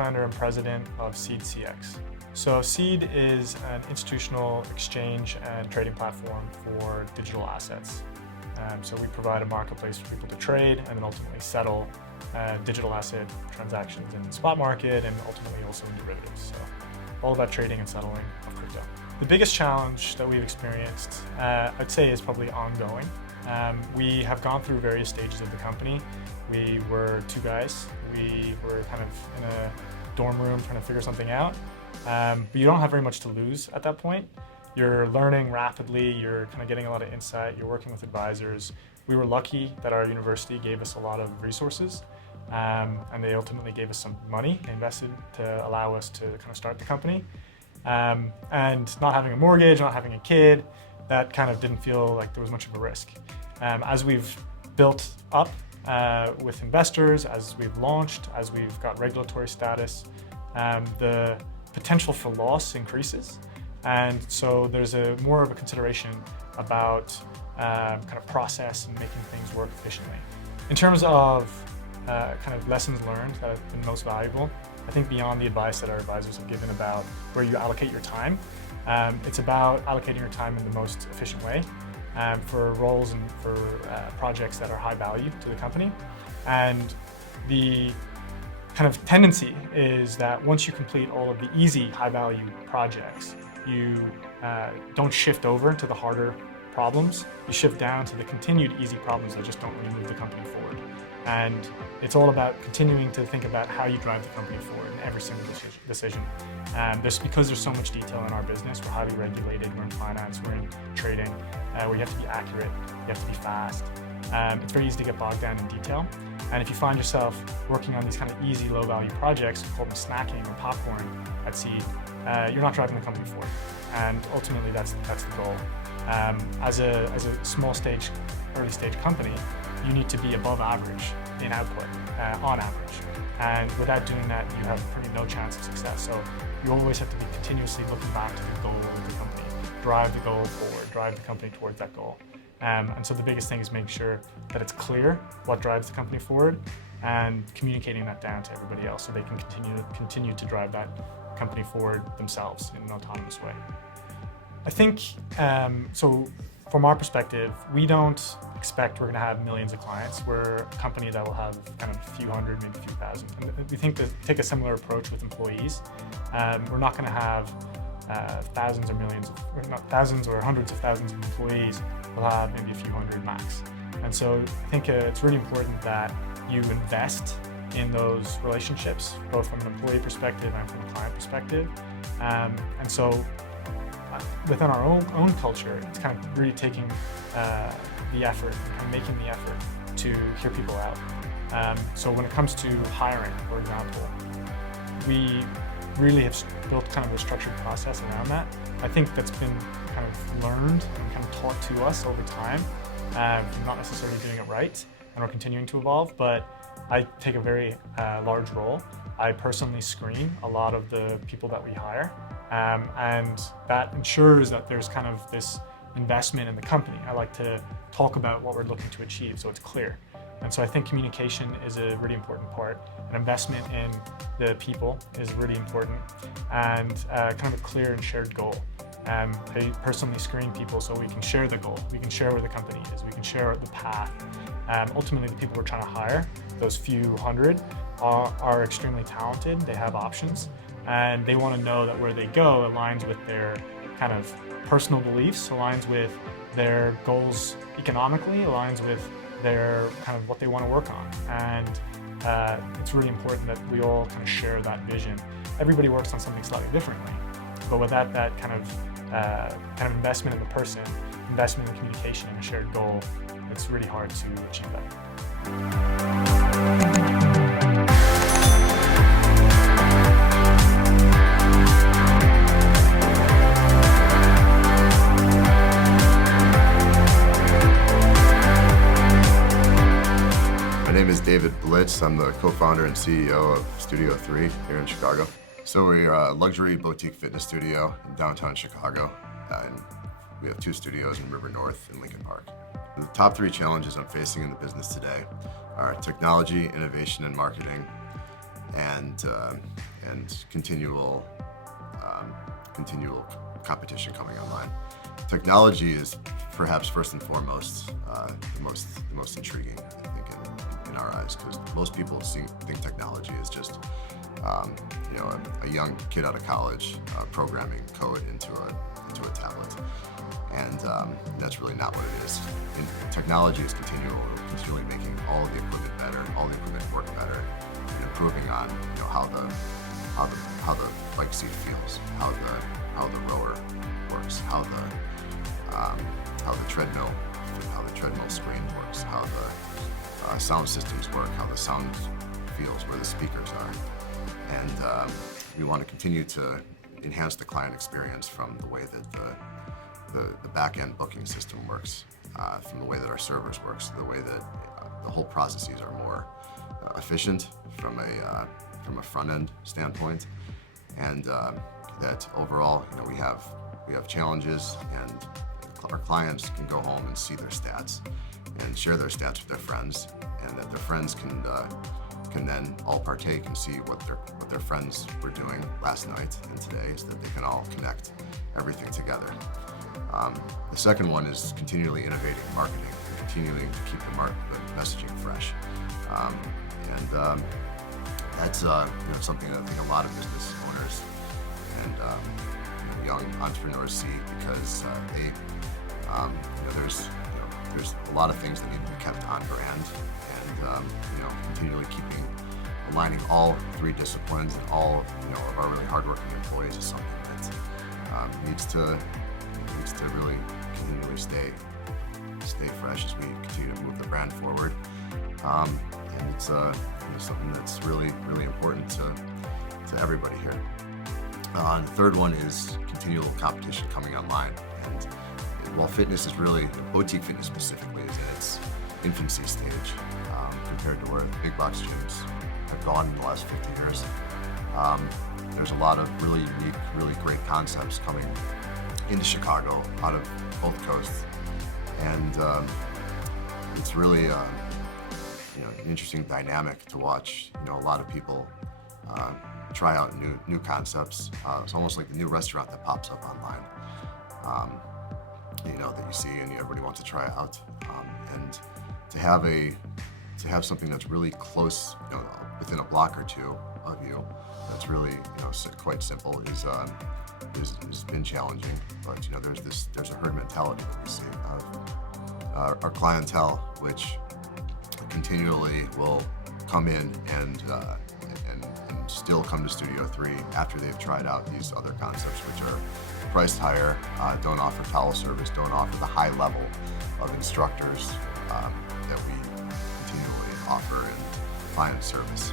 co-founder and president of Seed CX. So Seed is an institutional exchange and trading platform for digital assets. So we provide a marketplace for people to trade and then ultimately settle digital asset transactions in the spot market and ultimately also in derivatives. So all about trading and settling of crypto. The biggest challenge that we've experienced, I'd say, is probably ongoing. We have gone through various stages of the company. We were two guys. We were kind of in a dorm room trying to figure something out. But you don't have very much to lose at that point. You're learning rapidly, you're kind of getting a lot of insight, you're working with advisors. We were lucky that our university gave us a lot of resources, and they ultimately gave us some money. They invested to allow us to kind of start the company. And not having a mortgage, not having a kid, that kind of didn't feel like there was much of a risk. As we've built up with investors, as we've launched, as we've got regulatory status, the potential for loss increases. And so there's more of a consideration about kind of process and making things work efficiently. In terms of kind of lessons learned that have been most valuable, I think beyond the advice that our advisors have given about where you allocate your time, it's about allocating your time in the most efficient way for roles and for projects that are high value to the company. And the kind of tendency is that once you complete all of the easy high value projects, you don't shift over to the harder problems. You shift down to the continued easy problems that just don't really move the company forward. And it's all about continuing to think about how you drive the company forward in every single decision. Because there's so much detail in our business, we're highly regulated, we're in finance, we're in trading, where you have to be accurate, you have to be fast. It's very easy to get bogged down in detail. And if you find yourself working on these kind of easy, low-value projects, we call them snacking or popcorn at Seed, you're not driving the company forward. And ultimately, that's the goal. As a small stage, early stage company, you need to be above average in output, on average. And without doing that, you have pretty no chance of success. So you always have to be continuously looking back to the goal of the company, drive the goal forward, drive the company towards that goal. And so the biggest thing is making sure that it's clear what drives the company forward and communicating that down to everybody else so they can continue to drive that company forward themselves in an autonomous way. I think, so from our perspective, we don't expect we're going to have millions of clients. We're a company that will have kind of a few hundred, maybe a few thousand. And we think to take a similar approach with employees. We're not going to have thousands or millions, or not thousands or hundreds of thousands of employees. We'll have maybe a few hundred max. And so I think it's really important that you invest in those relationships, both from an employee perspective and from a client perspective. And so within our own culture, it's kind of really taking the effort and kind of making the effort to hear people out. So when it comes to hiring, for example, we really have built kind of a structured process around that. I think that's been kind of learned and kind of taught to us over time. We're not necessarily doing it right, and we're continuing to evolve, but I take a very large role. I personally screen a lot of the people that we hire, and that ensures that there's kind of this investment in the company. I like to talk about what we're looking to achieve so it's clear. And so I think communication is a really important part. An investment in the people is really important, and kind of a clear and shared goal. I personally screen people so we can share the goal, we can share where the company is, we can share the path. Ultimately, the people we're trying to hire, those few hundred, are extremely talented, they have options, and they want to know that where they go aligns with their kind of personal beliefs, aligns with their goals economically, aligns with their kind of what they want to work on. And it's really important that we all kind of share that vision. Everybody works on something slightly differently, but without that kind of investment in the person, investment in communication and a shared goal, it's really hard to achieve that. My name is David Blitz. I'm the co-founder and CEO of Studio 3 here in Chicago. So we're a luxury boutique fitness studio in downtown Chicago, and we have 2 studios in River North and Lincoln Park. The top 3 challenges I'm facing in the business today are technology, innovation, and marketing, and and continual competition coming online. Technology is perhaps first and foremost the most intriguing, I think, in our eyes, because most people think technology is just a young kid out of college programming code into a tablet, and that's really not what it is. Technology is continually making all of the equipment better, all the equipment work better, and improving on how the bike seat feels, how the rower works, how the treadmill screen works, how the sound systems work, how the sound feels, where the speakers are. And we want to continue to enhance the client experience from the way that the back-end booking system works, from the way that our servers works, to the way that the whole processes are more efficient from a front-end standpoint, and that overall, we have challenges, and our clients can go home and see their stats and share their stats with their friends, and that their friends can then all partake and see what their friends were doing last night and today, so that they can all connect everything together. The second one is continually innovating marketing and continuing to keep the messaging fresh. That's something that I think a lot of business owners and young entrepreneurs see, because there's a lot of things that need to be kept on brand, and continually aligning all three disciplines and all of our really hardworking employees is something that needs to really continually stay fresh as we continue to move the brand forward. And it's something that's really, really important to everybody here. The third one is continual competition coming online. And while fitness is really, boutique fitness specifically, is in its infancy stage compared to where the big box gyms have gone in the last 50 years. There's a lot of really unique, really great concepts coming into Chicago out of both coasts, and it's really an interesting dynamic to watch. A lot of people try out new concepps. It's almost like the new restaurant that pops up online, that you see and everybody wants to try out, and to have something that's really close, within a block or two of you, that's really quite simple, has been challenging. But there's a herd mentality that we see of our clientele, which continually will come in and still come to Studio 3 after they've tried out these other concepts, which are priced higher, don't offer towel service, don't offer the high level of instructors that we continually offer in client service.